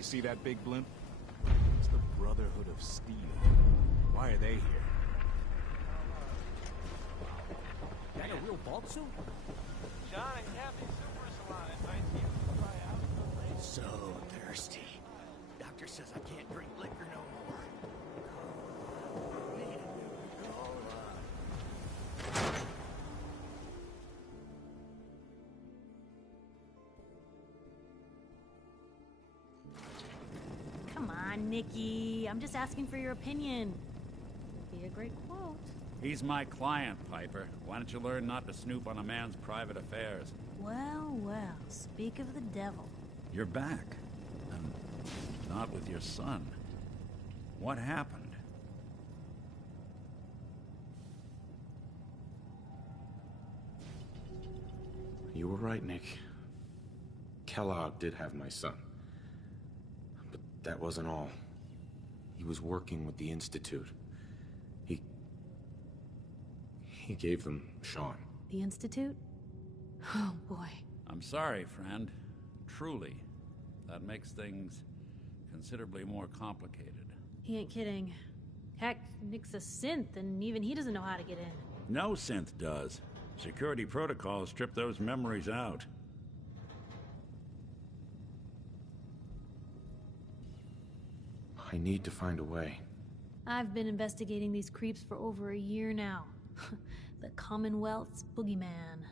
You see that big blimp? It's the Brotherhood of Steel. Why are they here? That a real vault suit? John and Kathy Super Salon invites you to try out the latest. So thirsty. Doctor says I can't drink liquor no more. Come on, Nikki. I'm just asking for your opinion. Would be a great quote. He's my client, Piper. Why don't you learn not to snoop on a man's private affairs? Well, well, speak of the devil. You're back. And not with your son. What happened? You were right, Nick. Kellogg did have my son. But that wasn't all. He was working with the Institute. He gave them Sean. The Institute? Oh, boy. I'm sorry, friend. Truly. That makes things considerably more complicated. He ain't kidding. Heck, Nick's a synth, and even he doesn't know how to get in. No synth does. Security protocols strip those memories out. I need to find a way. I've been investigating these creeps for over a year now. The Commonwealth's boogeyman.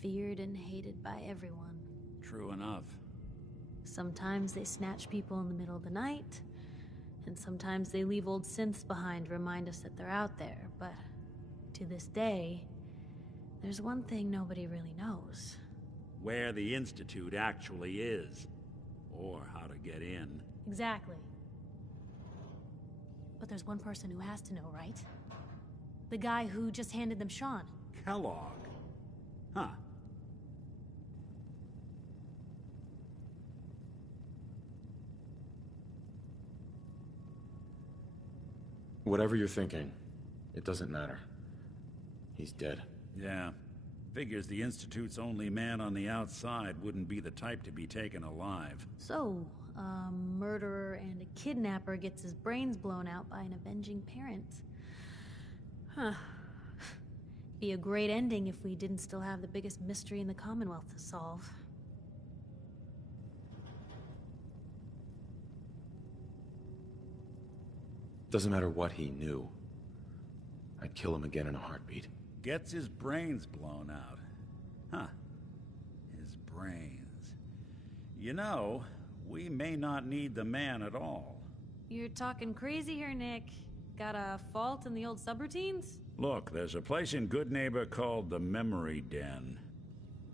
Feared and hated by everyone. True enough. Sometimes they snatch people in the middle of the night, and sometimes they leave old synths behind to remind us that they're out there, but to this day, there's one thing nobody really knows. Where the Institute actually is. Or how to get in. Exactly. But there's one person who has to know, right? The guy who just handed them Sean. Kellogg. Huh. Whatever you're thinking, it doesn't matter. He's dead. Yeah. Figures the Institute's only man on the outside wouldn't be the type to be taken alive. So, a murderer and a kidnapper gets his brains blown out by an avenging parent. Huh. Be a great ending if we didn't still have the biggest mystery in the Commonwealth to solve. Doesn't matter what he knew. I'd kill him again in a heartbeat. Gets his brains blown out. Huh. His brains. You know, we may not need the man at all. You're talking crazy here, Nick. Got a fault in the old subroutines? Look, there's a place in Good Neighbor called the Memory Den.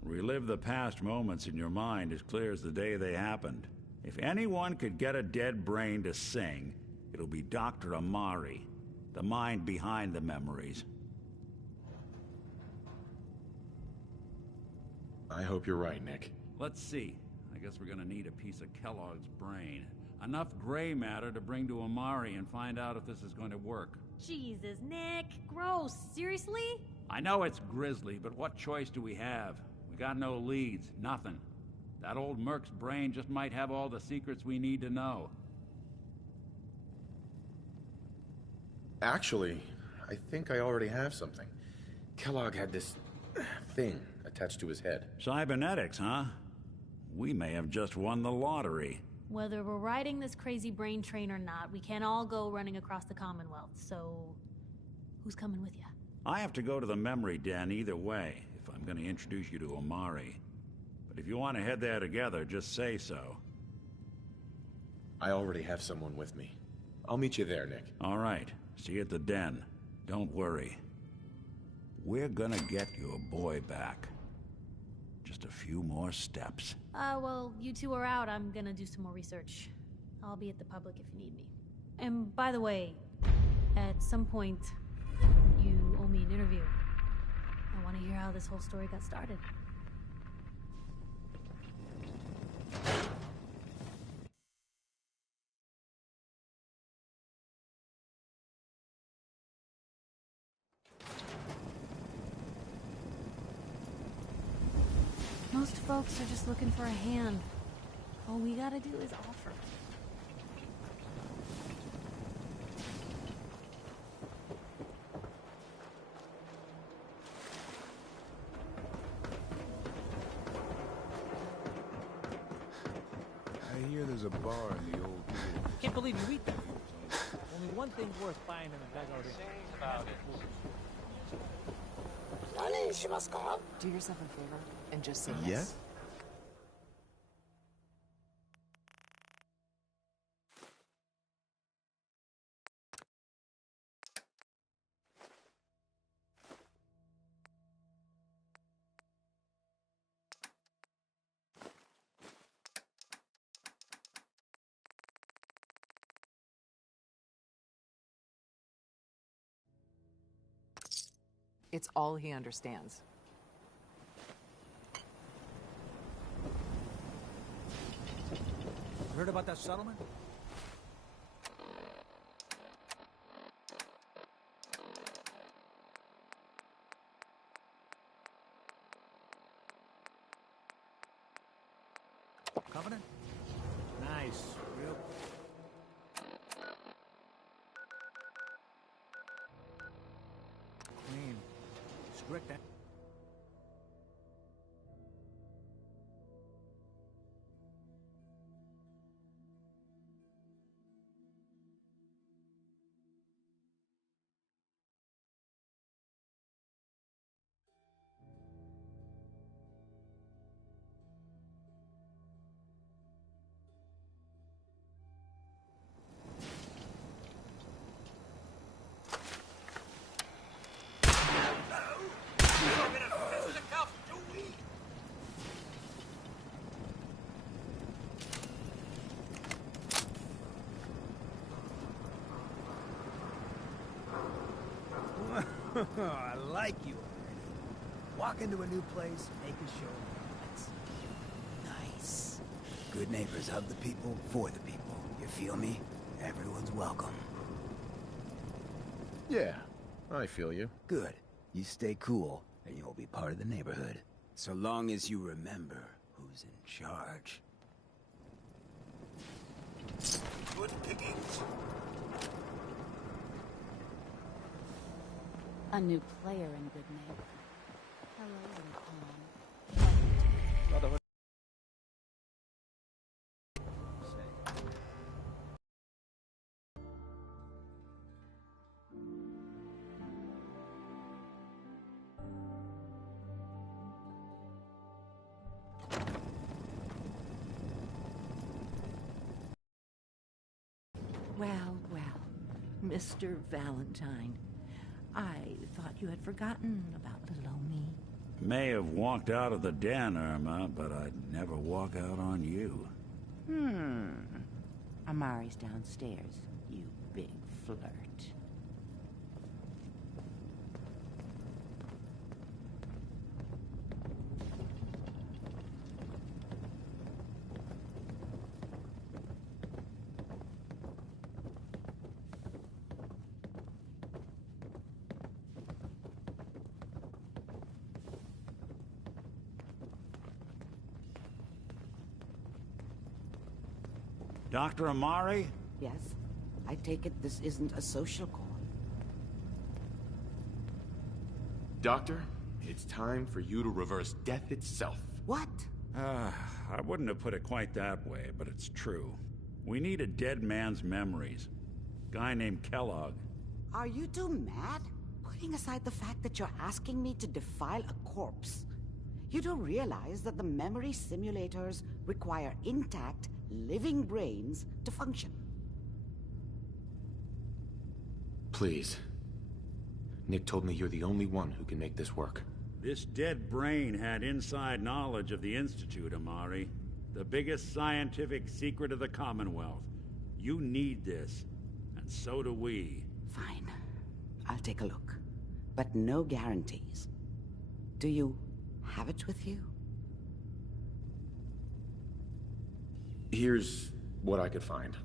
Relive the past moments in your mind as clear as the day they happened. If anyone could get a dead brain to sing, it'll be Dr. Amari, the mind behind the memories. I hope you're right, Nick. Let's see. I guess we're gonna need a piece of Kellogg's brain. Enough gray matter to bring to Amari and find out if this is going to work. Jesus, Nick. Gross. Seriously? I know it's grisly, but what choice do we have? We got no leads, nothing. That old Merc's brain just might have all the secrets we need to know. Actually, I think I already have something. Kellogg had this thing attached to his head. Cybernetics, huh? We may have just won the lottery. Whether we're riding this crazy brain train or not, we can't all go running across the Commonwealth, so... who's coming with you? I have to go to the Memory Den either way, if I'm gonna introduce you to Amari. But if you want to head there together, just say so. I already have someone with me. I'll meet you there, Nick. All right. See you at the den. Don't worry. We're gonna get your boy back. Just a few more steps. Well, you two are out. I'm gonna do some more research. I'll be at the public if you need me. And by the way, at some point, you owe me an interview. I want to hear how this whole story got started. Most folks are just looking for a hand. All we gotta do is offer. I hear there's a bar in the old theater. Can't believe you eat that. Only one thing worth buying in a bag of Sing about it. Do yourself a favor and just say Yeah? yes. It's all he understands. Heard about that settlement? Covenant? Nice. Real. Clean. Strict. I like you already. Walk into a new place, make a show. That's nice. Good neighbors of the people, for the people. You feel me? Everyone's welcome. Yeah, I feel you. Good. You stay cool, and you'll be part of the neighborhood. So long as you remember who's in charge. Good pickings. A new player in Good Neighbor. Hello, and Brotherhood. Well, well, Mr. Valentine. I thought you had forgotten about little old me. May have walked out of the den, Irma, but I'd never walk out on you. Amari's downstairs, you big flirt. Dr. Amari? Yes? I take it this isn't a social call. Doctor, it's time for you to reverse death itself. What? I wouldn't have put it quite that way, but it's true. We need a dead man's memories. Guy named Kellogg. Are you two mad? Putting aside the fact that you're asking me to defile a corpse, you do realize that the memory simulators require intact, living brains to function. Please. Nick told me you're the only one who can make this work. This dead brain had inside knowledge of the Institute, Amari. The biggest scientific secret of the Commonwealth. You need this, and so do we. Fine. I'll take a look. But no guarantees. Do you have it with you? Here's what I could find.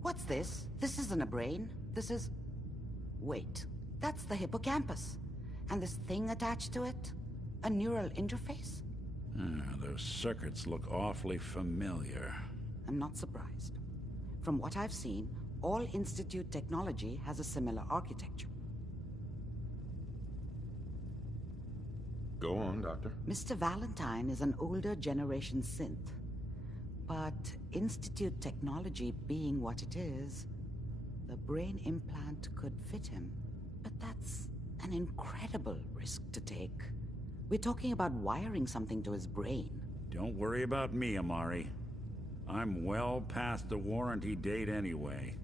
What's this? This isn't a brain. This is... Wait. That's the hippocampus. And this thing attached to it? A neural interface? They're Those circuits look awfully familiar. I'm not surprised. From what I've seen, all Institute technology has a similar architecture. Go on, Doctor. Mr. Valentine is an older generation synth. But Institute technology being what it is, the brain implant could fit him. But that's an incredible risk to take. We're talking about wiring something to his brain. Don't worry about me, Amari. I'm well past the warranty date anyway.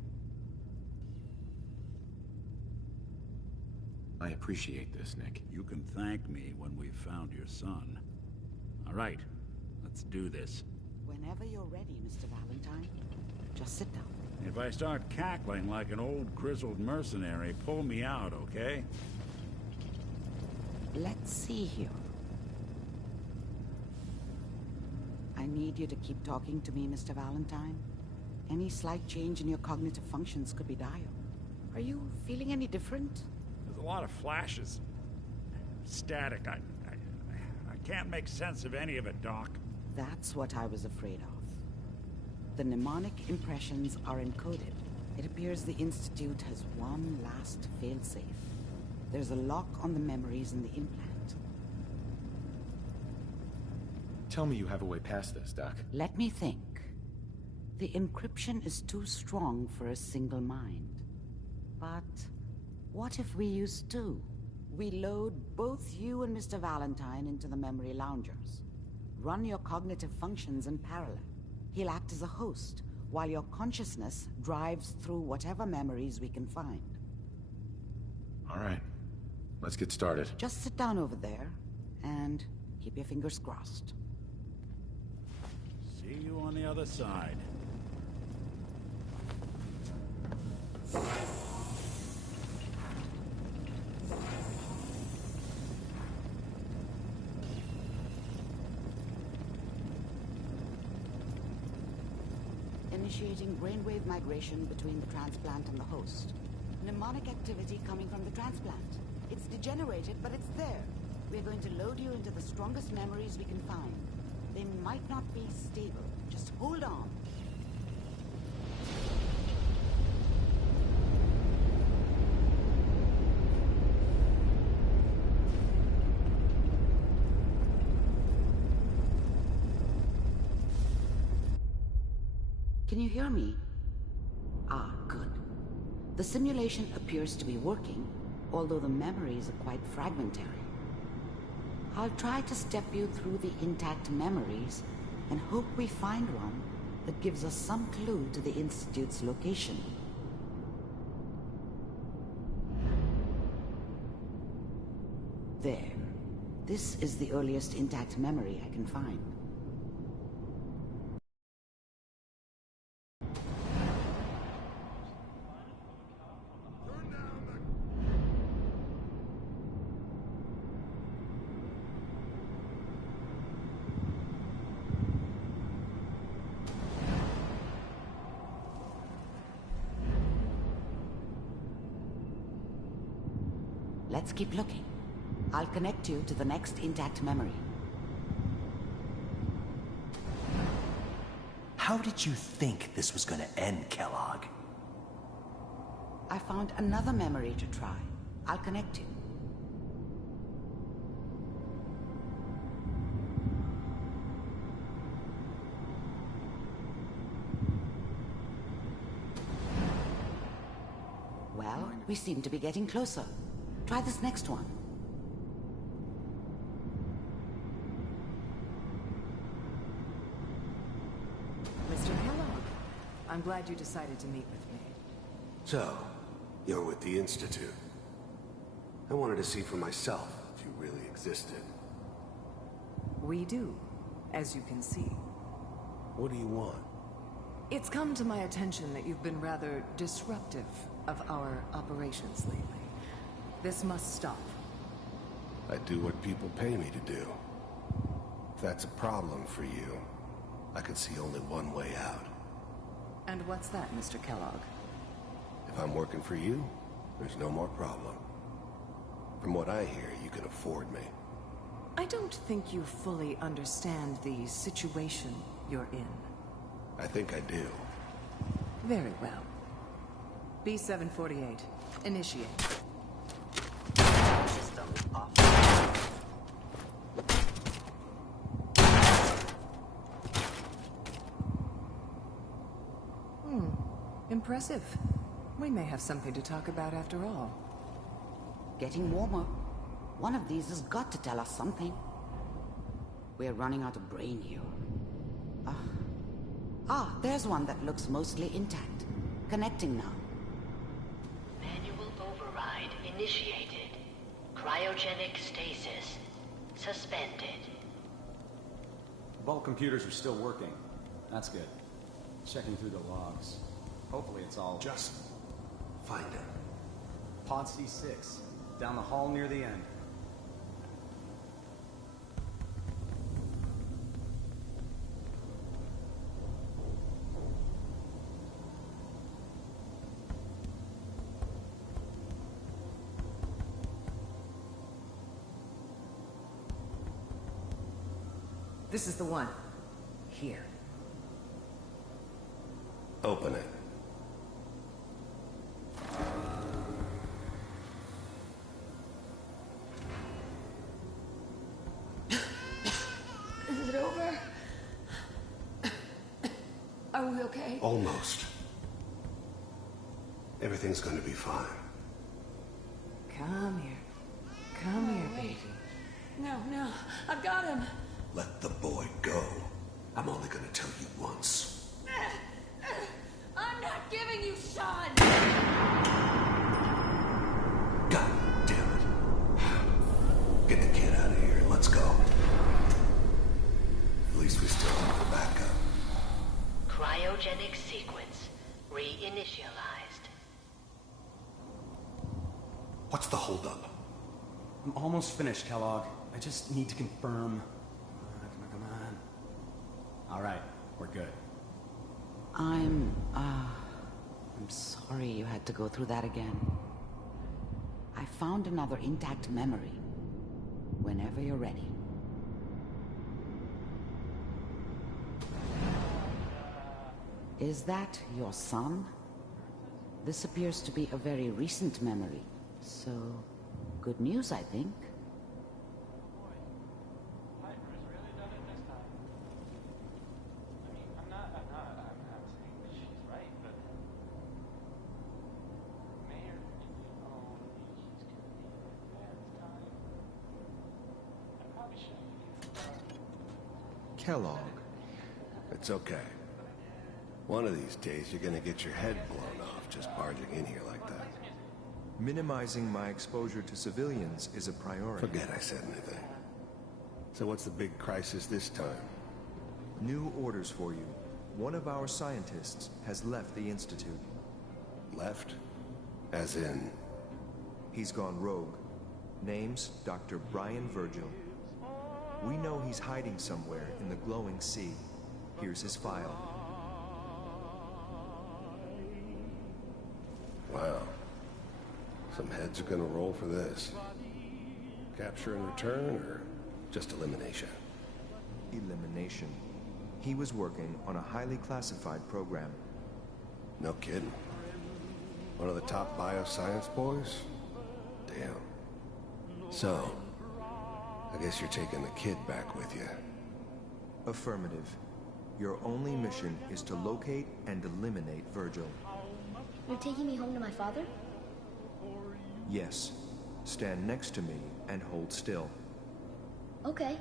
I appreciate this, Nick. You can thank me when we've found your son. All right, let's do this. Whenever you're ready, Mr. Valentine. Just sit down. If I start cackling like an old grizzled mercenary, pull me out, okay? Let's see here. I need you to keep talking to me, Mr. Valentine. Any slight change in your cognitive functions could be dire. Are you feeling any different? There's a lot of flashes. Static. I can't make sense of any of it, Doc. That's what I was afraid of. The mnemonic impressions are encoded. It appears the Institute has one last failsafe. There's a lock on the memories in the implant. Tell me you have a way past this, Doc. Let me think. The encryption is too strong for a single mind. But what if we use two? We load both you and Mr. Valentine into the memory loungers. Run your cognitive functions in parallel. He'll act as a host, while your consciousness drives through whatever memories we can find. All right. Let's get started. Just sit down over there, and keep your fingers crossed. See you on the other side. Initiating brainwave migration between the transplant and the host. Mnemonic activity coming from the transplant. It's degenerated, but it's there. We're going to load you into the strongest memories we can find. They might not be stable. Just hold on. Can you hear me? Ah, good. The simulation appears to be working, although the memories are quite fragmentary. I'll try to step you through the intact memories and hope we find one that gives us some clue to the Institute's location. There. This is the earliest intact memory I can find. Let's keep looking. I'll connect you to the next intact memory. How did you think this was gonna end, Kellogg? I found another memory to try. I'll connect you. Well, we seem to be getting closer. Try this next one. Mr. Kellogg, I'm glad you decided to meet with me. So, you're with the Institute. I wanted to see for myself if you really existed. We do, as you can see. What do you want? It's come to my attention that you've been rather disruptive of our operations lately. This must stop. I do what people pay me to do. If that's a problem for you, I can see only one way out. And what's that, Mr. Kellogg? If I'm working for you, there's no more problem. From what I hear, you can afford me. I don't think you fully understand the situation you're in. I think I do. Very well. B-748, initiate. System off. Impressive. We may have something to talk about after all. Getting warmer. One of these has got to tell us something. We're running out of brain here. There's one that looks mostly intact. Connecting now. Manual override initiated. Cryogenic stasis suspended. Vault computers are still working. That's good. Checking through the logs. Hopefully it's all... Just find him. Pod C6. Down the hall near the end. This is the one. Here. Open it. Is it over? Are we okay? Almost. Everything's going to be fine. Come here. Come here, baby. No, I've got him. Let the boy go. I'm only going to tell you once. I'm not giving you Sean! God damn it. Get the kid out of here and let's go. At least we still have the backup. Cryogenic sequence reinitialized. What's the holdup? I'm almost finished, Kellogg. I just need to confirm. Come on. All right, we're good. I'm sorry you had to go through that again. I found another intact memory. Whenever you're ready. Is that your son? This appears to be a very recent memory. So, good news, I think. Piper's really done it this time. I mean, I'm not saying that she's right, but Mayor, she's gonna be bad this time. I probably shouldn't. Kellogg. It's okay. One of these days you're gonna get your head blown off just barging in here like that. Minimizing my exposure to civilians is a priority. Forget I said anything. So what's the big crisis this time? New orders for you. One of our scientists has left the Institute. Left? As in? He's gone rogue. Name's Dr. Brian Virgil. We know he's hiding somewhere in the glowing sea. Here's his file. Wow. Some heads are gonna roll for this. Capture and return, or just elimination? Elimination. He was working on a highly classified program. No kidding. One of the top bioscience boys? Damn. So, I guess you're taking the kid back with you. Affirmative. Your only mission is to locate and eliminate Virgil. You're taking me home to my father? Yes. Stand next to me and hold still. Okay.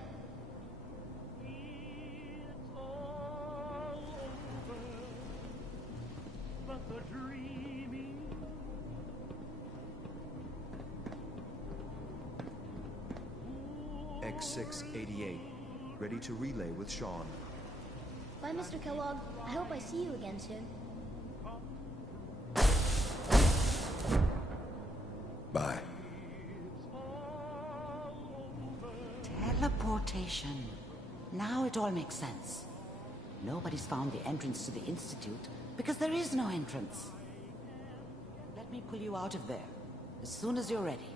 X688. Ready to relay with Sean. Bye, Mr. Kellogg. I hope I see you again soon. Bye. Teleportation. Now it all makes sense. Nobody's found the entrance to the Institute because there is no entrance. Let me pull you out of there as soon as you're ready.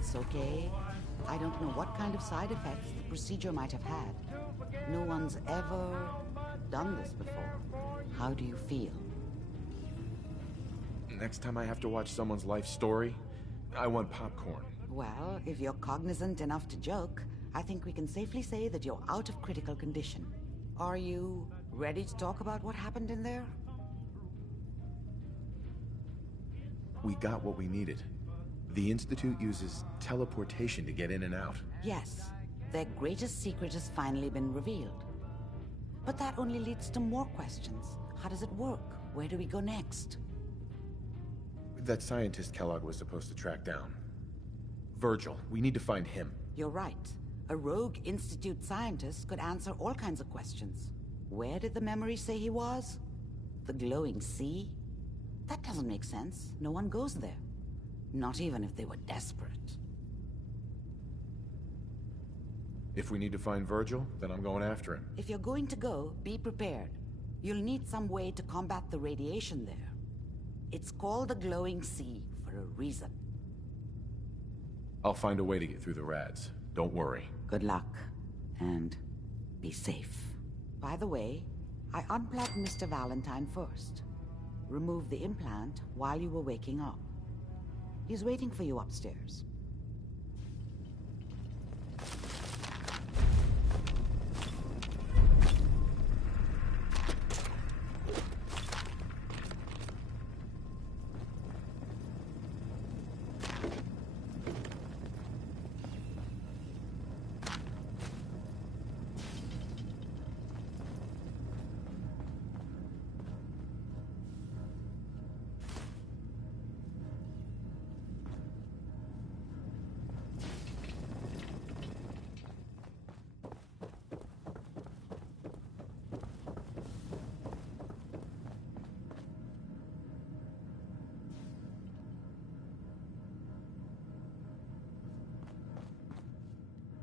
Thanks, okay? I don't know what kind of side effects the procedure might have had. No one's ever done this before. How do you feel? Next time I have to watch someone's life story, I want popcorn. Well, if you're cognizant enough to joke, I think we can safely say that you're out of critical condition. Are you ready to talk about what happened in there? We got what we needed. The Institute uses teleportation to get in and out. Yes, their greatest secret has finally been revealed. But that only leads to more questions. How does it work? Where do we go next? That scientist Kellogg was supposed to track down. Virgil, we need to find him. You're right. A rogue Institute scientist could answer all kinds of questions. Where did the memory say he was? The glowing sea? That doesn't make sense. No one goes there. Not even if they were desperate. If we need to find Virgil, then I'm going after him. If you're going to go, be prepared. You'll need some way to combat the radiation there. It's called the glowing sea for a reason. I'll find a way to get through the rads. Don't worry. Good luck. And be safe. By the way, I unplugged Mr. Valentine first. Removed the implant while you were waking up. He's waiting for you upstairs.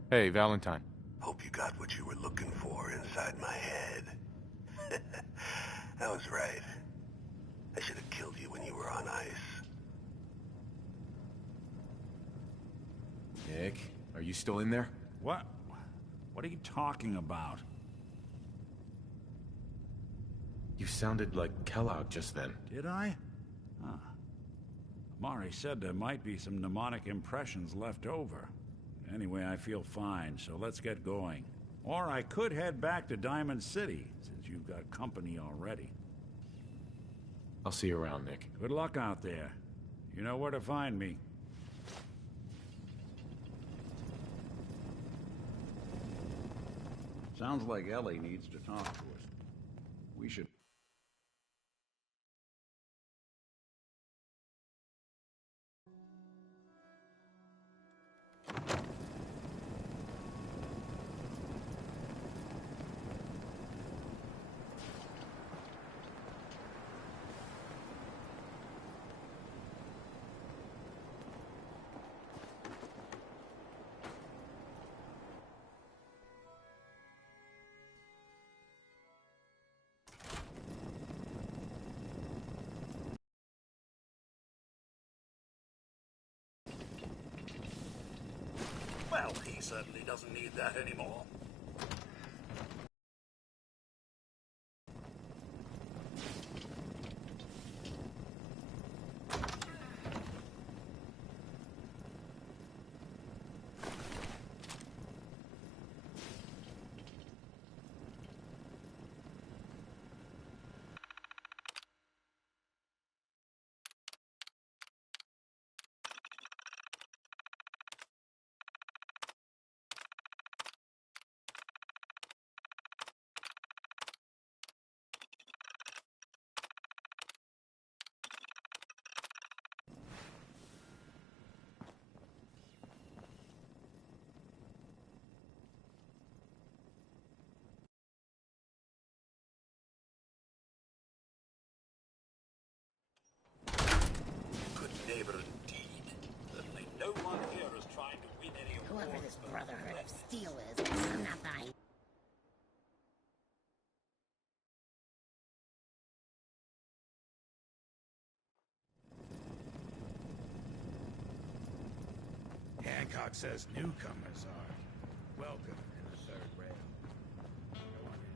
Hey, Valentine. Hope you got what you were looking for inside my head. I was right. I should have killed you when you were on ice. Nick, are you still in there? What? What are you talking about? You sounded like Kellogg just then. Did I? Huh. Amari said there might be some mnemonic impressions left over. Anyway, I feel fine, so let's get going. Or I could head back to Diamond City, since you've got company already. I'll see you around, Nick. Good luck out there. You know where to find me. Sounds like Ellie needs to talk to us. We should... Well, he certainly doesn't need that anymore. Neighbor indeed. Certainly no one here is trying to win any awards. Whoever this Brotherhood of Steel is, I'm not buying. Hancock says newcomers are welcome in the third rail. Go on in.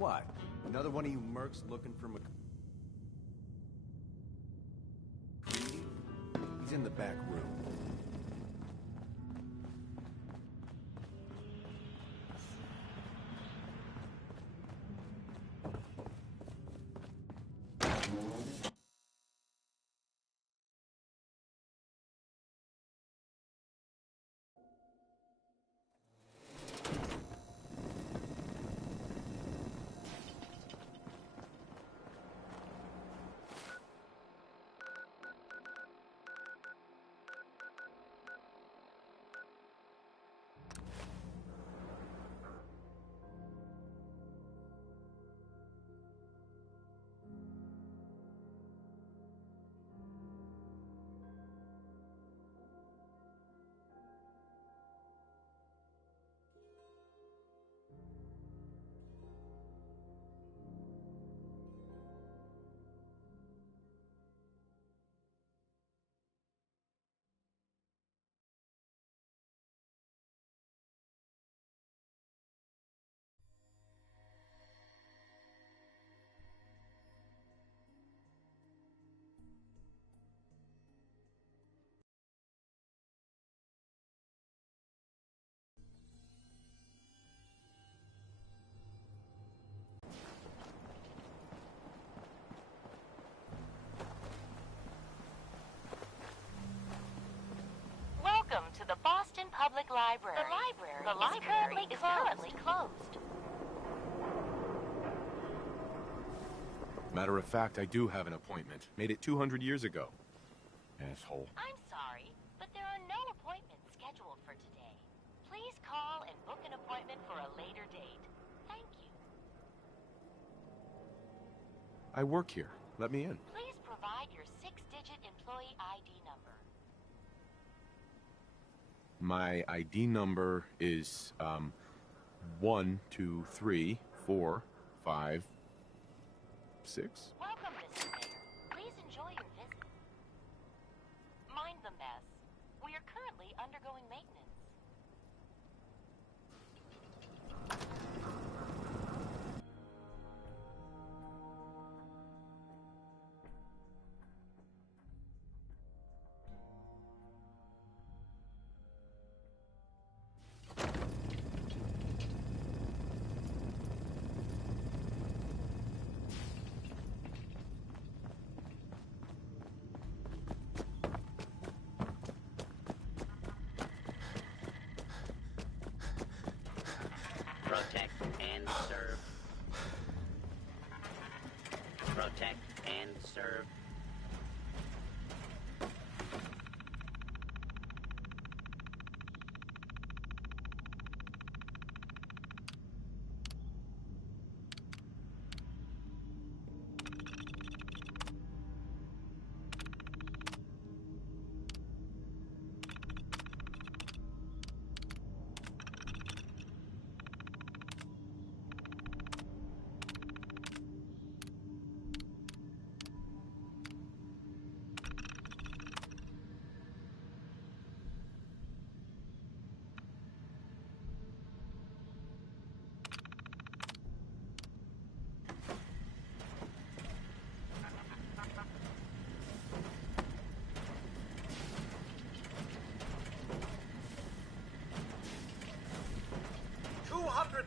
What? Another one of you mercs looking for McCready? He's in the back room. Welcome to the Boston Public Library. The library is currently closed. Matter of fact, I do have an appointment. Made it 200 years ago. Asshole. I'm sorry, but there are no appointments scheduled for today. Please call and book an appointment for a later date. Thank you. I work here. Let me in. Please provide your 6-digit employee ID number. My ID number is 1, 2, 3, 4, 5, 6. Welcome, Mr. Mayor. Please enjoy your visit. Mind the mess. We are currently undergoing maintenance. Protect and serve. Protect and serve.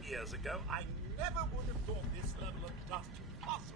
Years ago, I never would have thought this level of dust possible.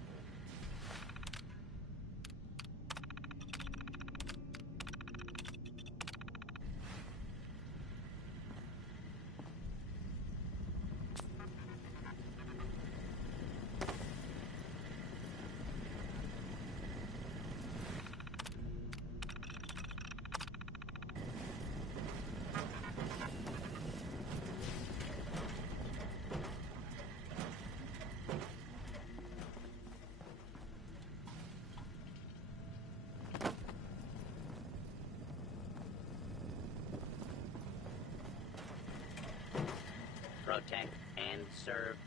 Protect and serve.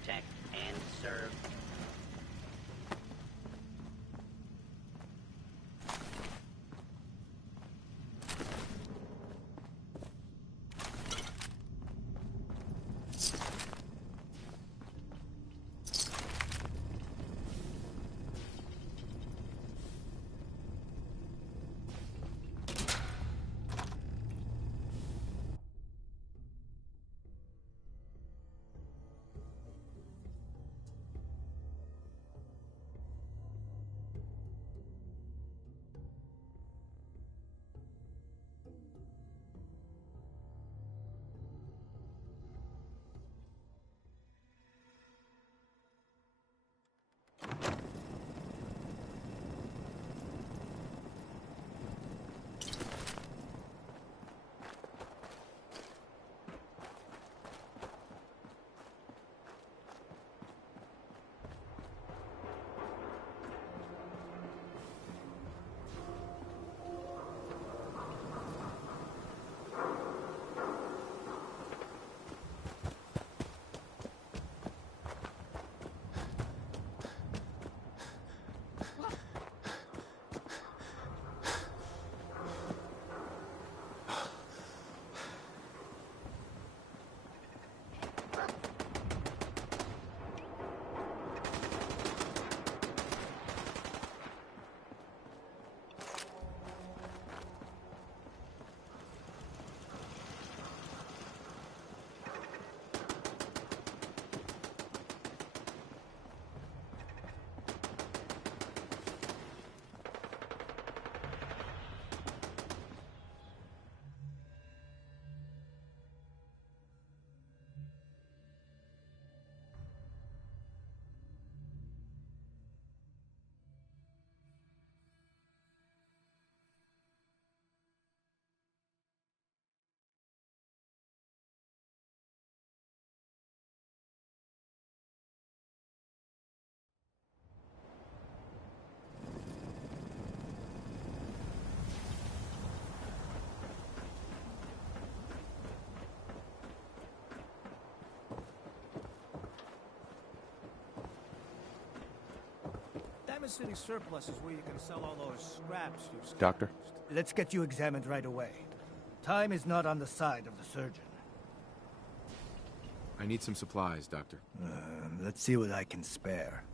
protect, and serve. Diamond City Surplus is where you can sell all those scraps you've scavenged. Doctor? Let's get you examined right away. Time is not on the side of the surgeon. I need some supplies, Doctor. Let's see what I can spare.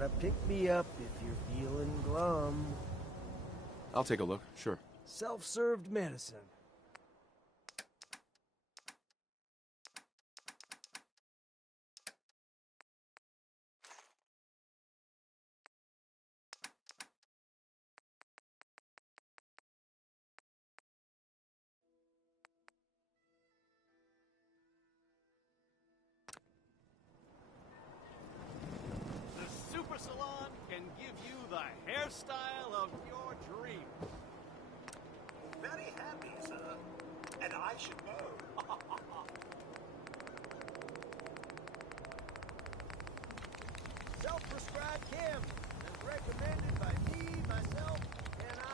Gotta pick me up if you're feeling glum. I'll take a look, sure. Self-served medicine. The Super Salon can give you the hairstyle of your dreams. Very happy, sir. And I should know. Self-prescribed chem, as recommended by me, myself, and I.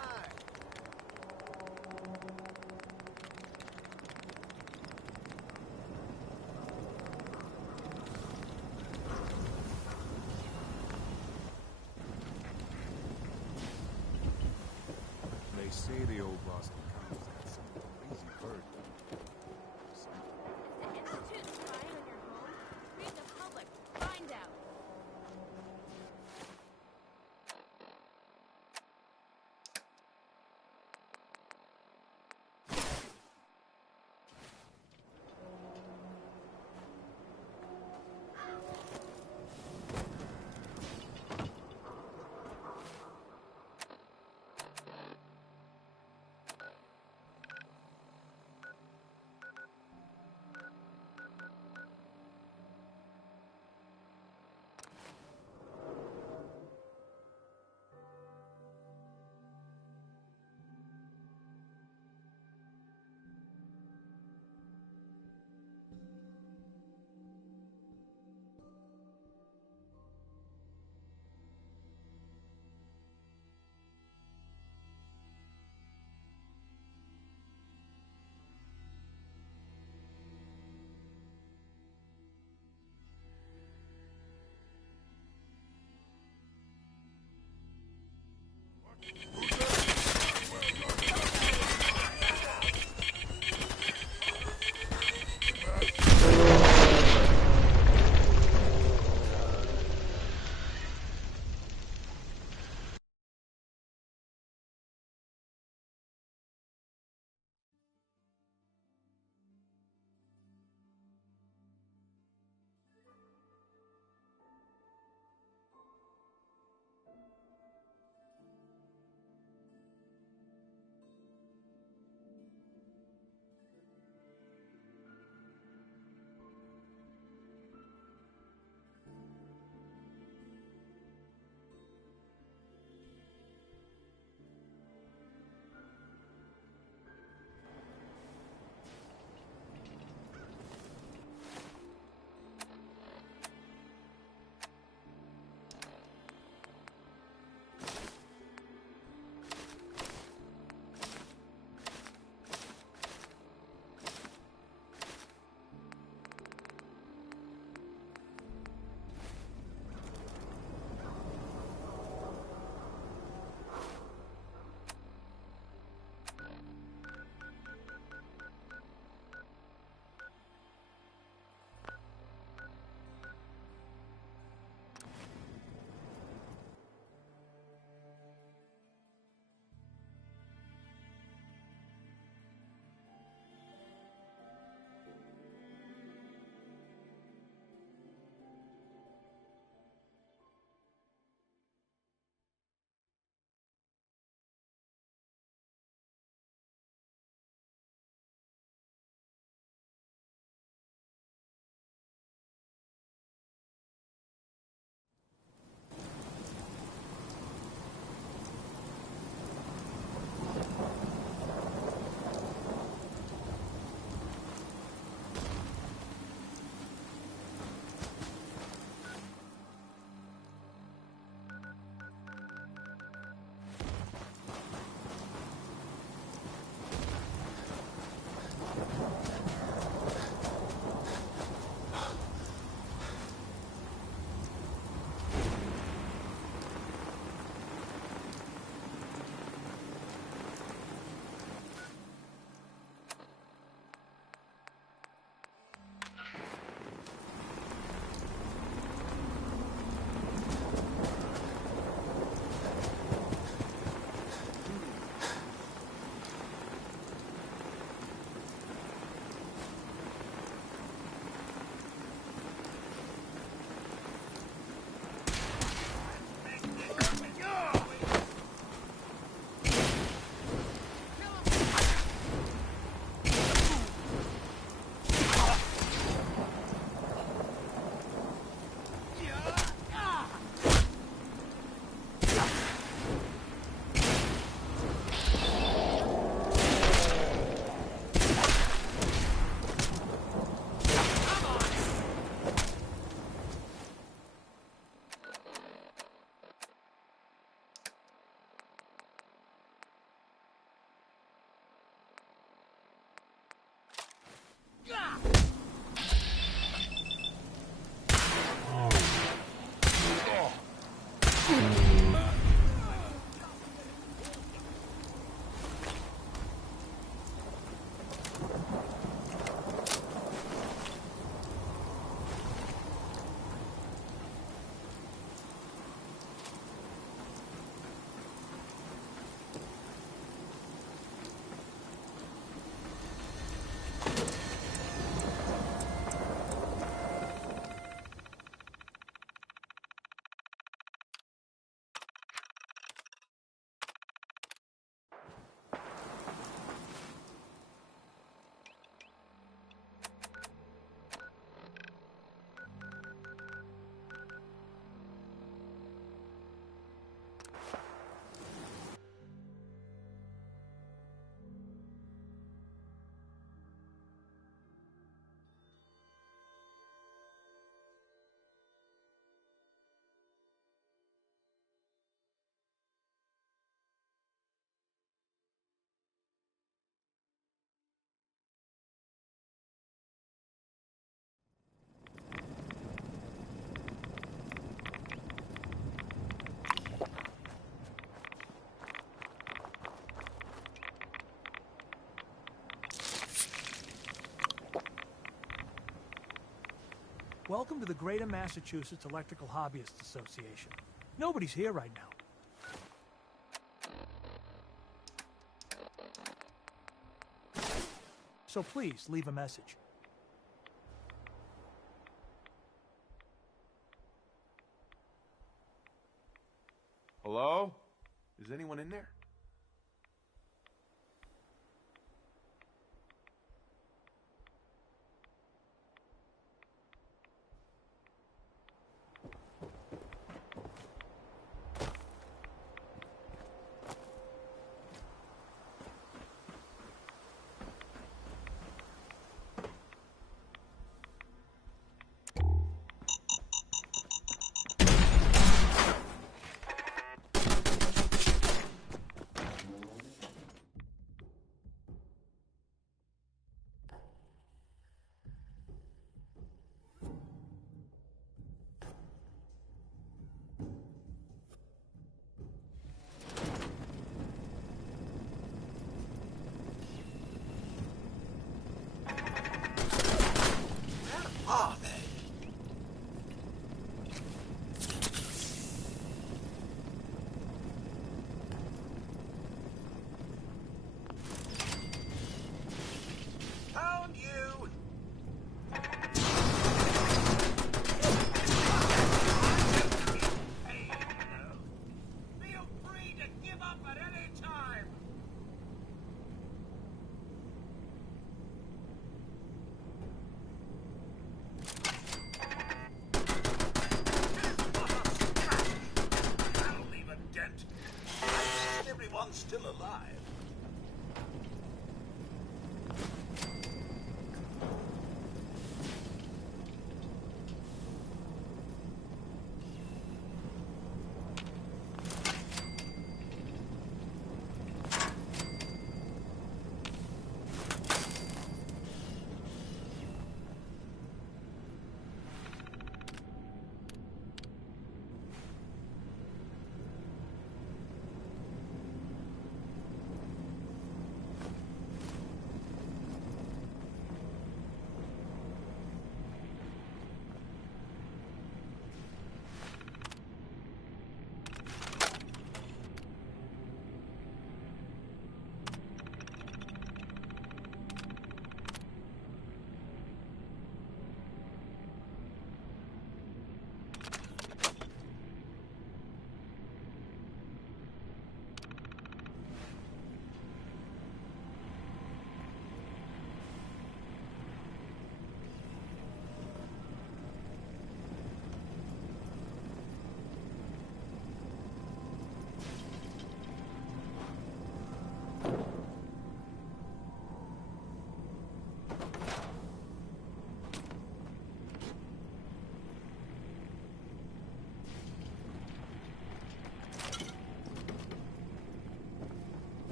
They say the old Boston College had some crazy bird. The Institute's spying on your home? Read the public. Find out. Welcome to the Greater Massachusetts Electrical Hobbyists Association. Nobody's here right now. So please, leave a message. Hello? Is anyone in there? Still alive.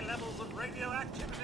high levels of radioactivity.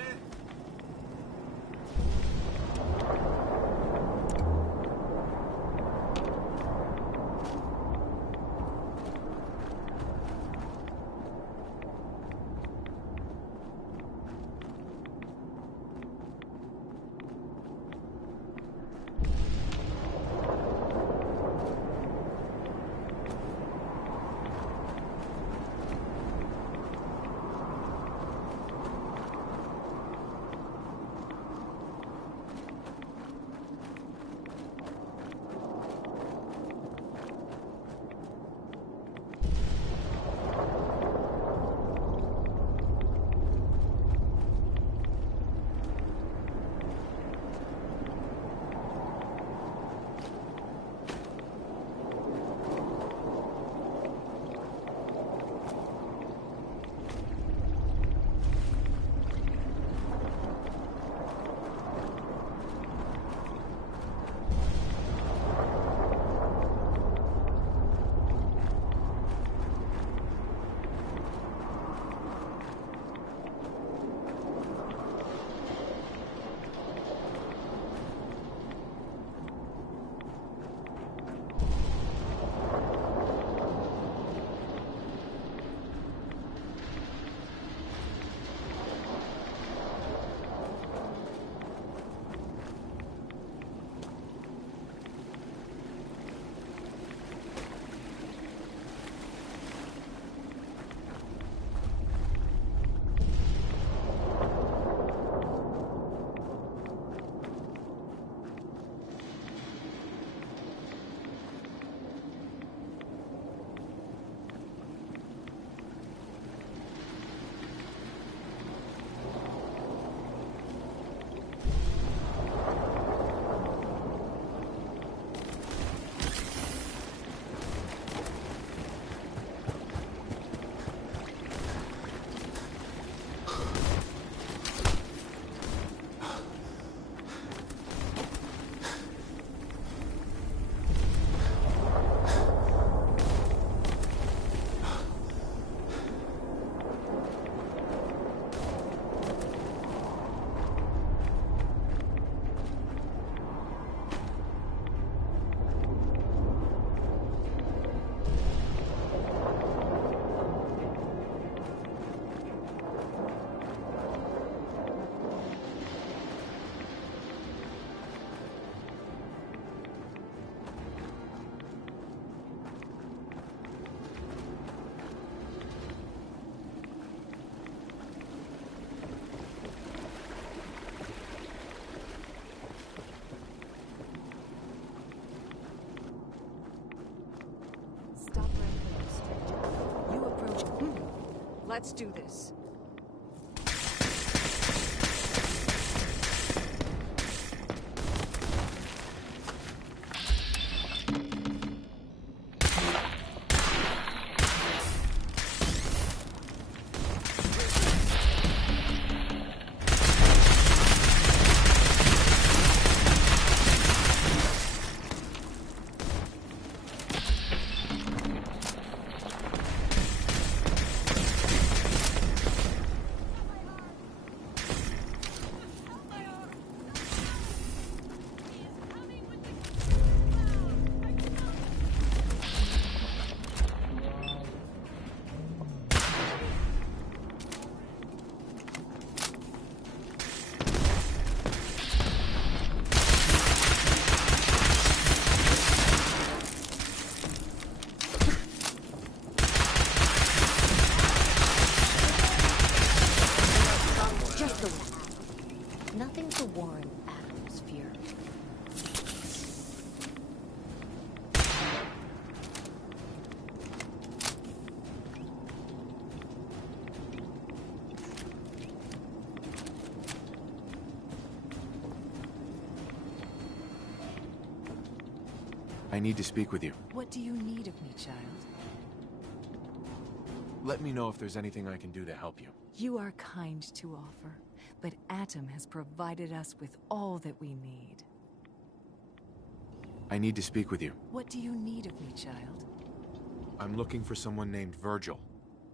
Let's do this. Nothing to warrant Adam's fury. I need to speak with you. What do you need of me, child? Let me know if there's anything I can do to help you. You are kind to offer, but Atom has provided us with all that we need. I need to speak with you. What do you need of me, child? I'm looking for someone named Virgil.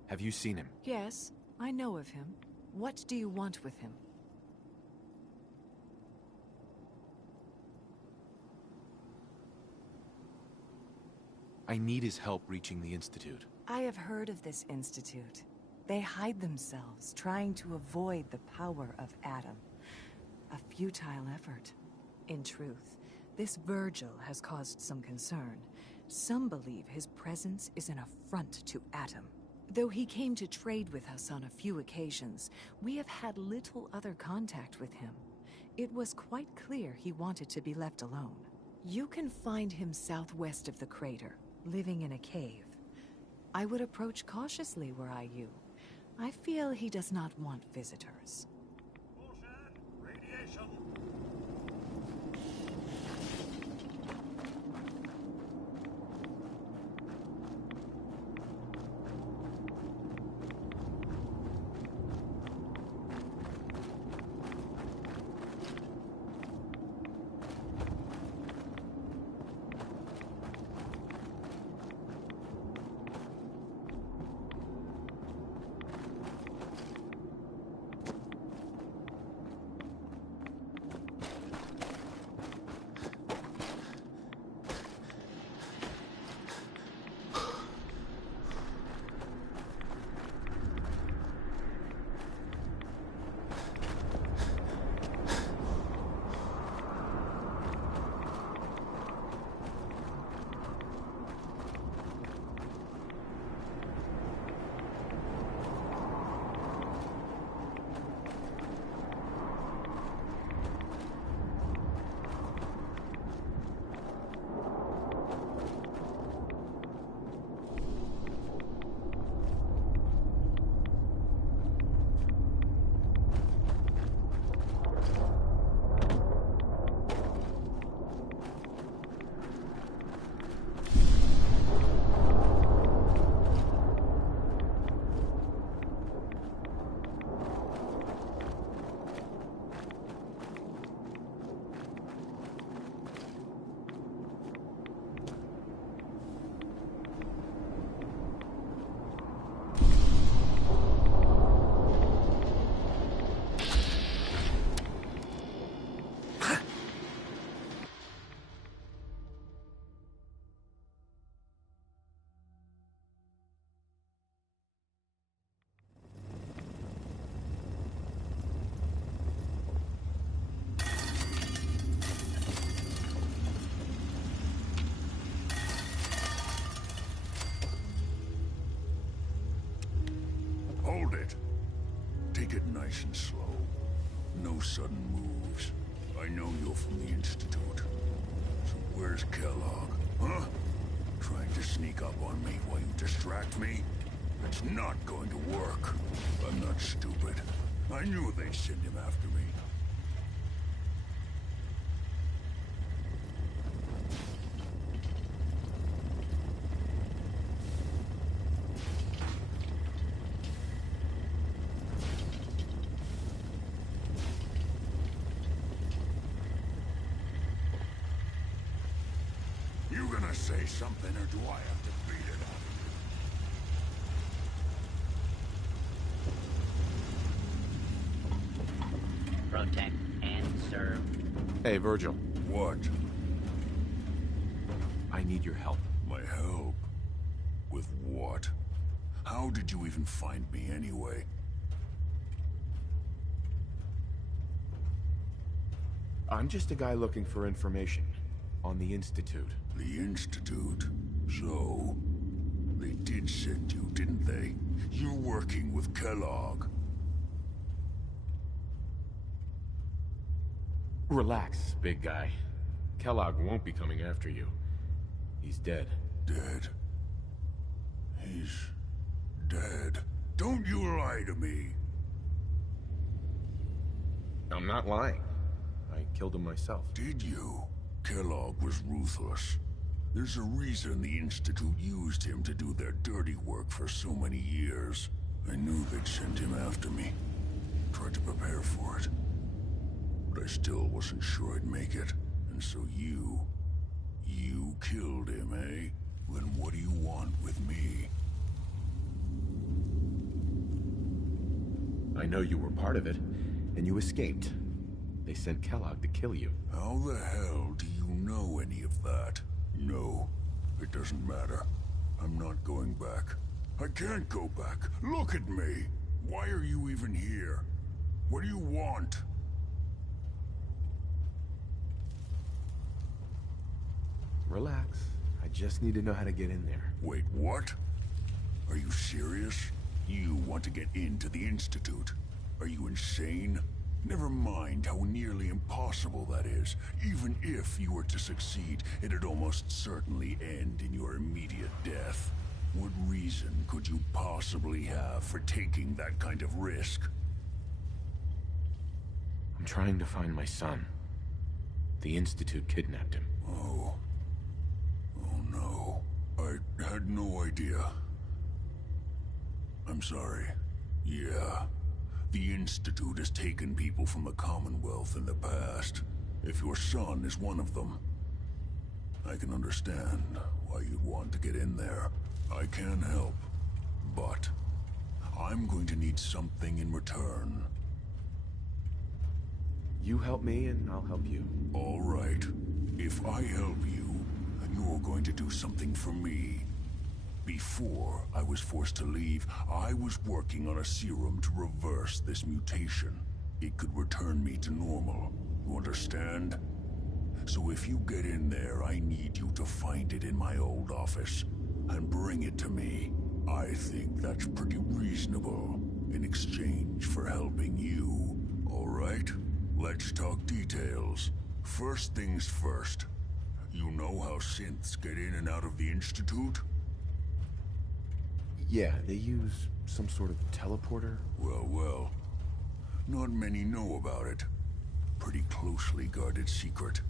Have you seen him? Yes, I know of him. What do you want with him? I need his help reaching the Institute. I have heard of this institute. They hide themselves, trying to avoid the power of Adam. A futile effort. In truth, this Virgil has caused some concern. Some believe his presence is an affront to Adam. Though he came to trade with us on a few occasions, we have had little other contact with him. It was quite clear he wanted to be left alone. You can find him southwest of the crater, living in a cave. I would approach cautiously were I you. I feel he does not want visitors. Radiation. Hold it. Take it nice and slow. No sudden moves. I know you're from the Institute. So where's Kellogg? Huh? Trying to sneak up on me while you distract me? It's not going to work. I'm not stupid. I knew they'd send him after me. You gonna say something, or do I have to beat it out of you? Protect and serve. Hey, Virgil. What? I need your help. My help? With what? How did you even find me anyway? I'm just a guy looking for information on the Institute. The Institute? So, they did send you, didn't they? You're working with Kellogg. Relax, big guy. Kellogg won't be coming after you. He's dead. Dead? He's dead. Don't you lie to me! I'm not lying. I killed him myself. Did you? Kellogg was ruthless. There's a reason the Institute used him to do their dirty work for so many years. I knew they'd send him after me. Tried to prepare for it. But I still wasn't sure I'd make it. And so you killed him, eh? Then what do you want with me? I know you were part of it, and you escaped. They sent Kellogg to kill you. How the hell do you know any of that? No, it doesn't matter. I'm not going back. I can't go back. Look at me. Why are you even here? What do you want? Relax. I just need to know how to get in there. Wait, what? Are you serious? You want to get into the Institute? Are you insane? Never mind how nearly impossible that is. Even if you were to succeed, it'd almost certainly end in your immediate death. What reason could you possibly have for taking that kind of risk? I'm trying to find my son. The Institute kidnapped him. Oh. Oh no. I had no idea. I'm sorry. Yeah. The Institute has taken people from the Commonwealth in the past. If your son is one of them, I can understand why you'd want to get in there. I can help, but I'm going to need something in return. You help me and I'll help you. All right. If I help you, you're going to do something for me. Before I was forced to leave, I was working on a serum to reverse this mutation. It could return me to normal. You understand? So if you get in there, I need you to find it in my old office and bring it to me. I think that's pretty reasonable in exchange for helping you. All right? Let's talk details. First things first. You know how synths get in and out of the Institute? Yeah, they use some sort of teleporter. Well. Not many know about it. Pretty closely guarded secret.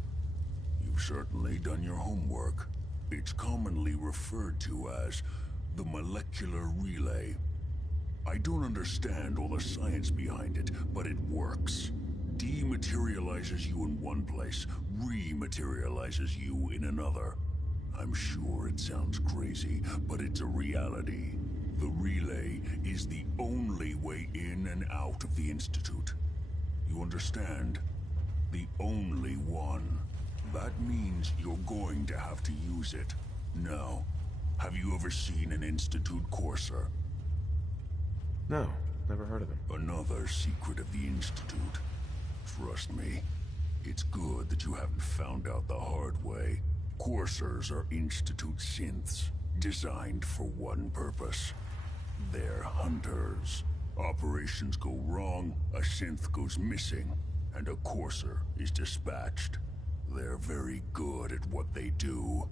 You've certainly done your homework. It's commonly referred to as the molecular relay. I don't understand all the science behind it, but it works. Dematerializes you in one place, rematerializes you in another. I'm sure it sounds crazy, but it's a reality. The relay is the only way in and out of the Institute. You understand? The only one. That means you're going to have to use it. Now, have you ever seen an Institute courser? No, never heard of him. Another secret of the Institute. Trust me, it's good that you haven't found out the hard way. Coursers are Institute synths, designed for one purpose. They're hunters. Operations go wrong, a synth goes missing, and a courser is dispatched. They're very good at what they do,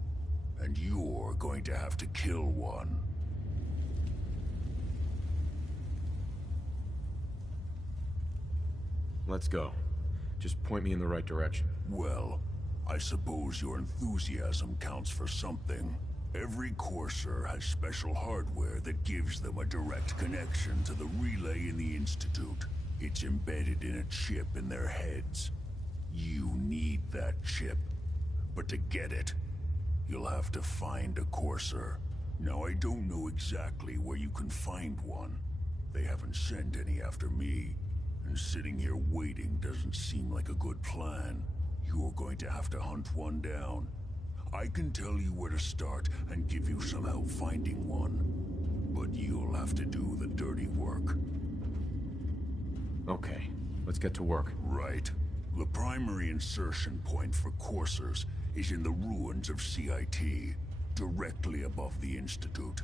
and you're going to have to kill one. Let's go. Just point me in the right direction. Well, I suppose your enthusiasm counts for something. Every courser has special hardware that gives them a direct connection to the relay in the Institute. It's embedded in a chip in their heads. You need that chip. But to get it, you'll have to find a courser. Now, I don't know exactly where you can find one. They haven't sent any after me. And sitting here waiting doesn't seem like a good plan. You're going to have to hunt one down. I can tell you where to start and give you some help finding one. But you'll have to do the dirty work. Okay, let's get to work. Right. The primary insertion point for coursers is in the ruins of CIT, directly above the Institute.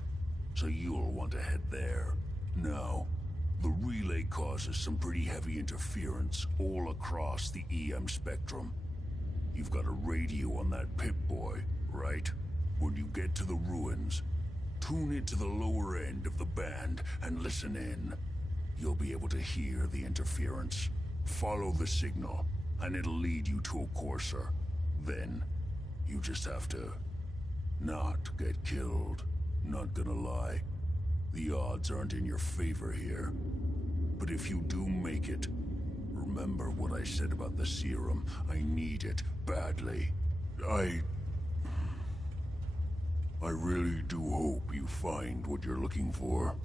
So you'll want to head there. Now, the relay causes some pretty heavy interference all across the EM spectrum. You've got a radio on that Pip-Boy, right? When you get to the ruins, tune it to the lower end of the band and listen in. You'll be able to hear the interference. Follow the signal, and it'll lead you to a courser. Then, you just have to not get killed. Not gonna lie. The odds aren't in your favor here. But if you do make it, remember what I said about the serum. I need it badly. I really do hope you find what you're looking for.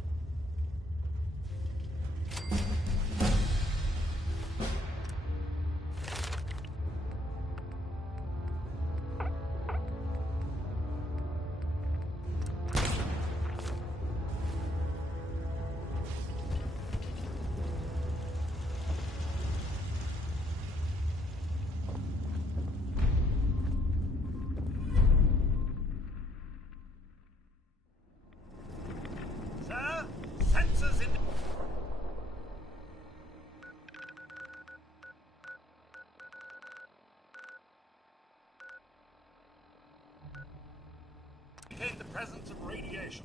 presence of radiation.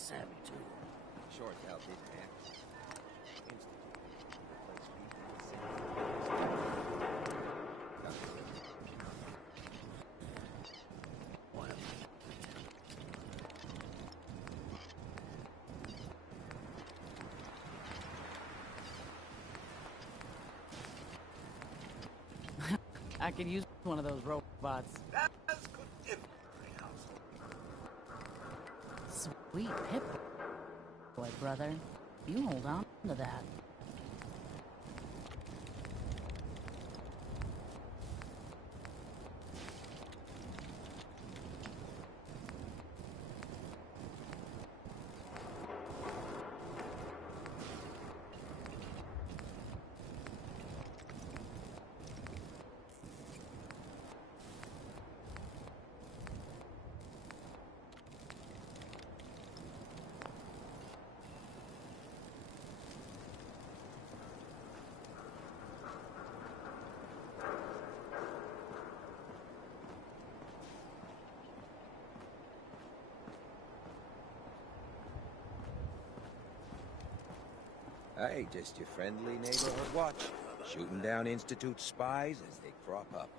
savvy, too. Short Cal did, man. I could use one of those robots. That's good. Sweet Pip boy, brother. You hold on to that. Hey, just your friendly neighborhood watch. Shooting down Institute spies as they crop up.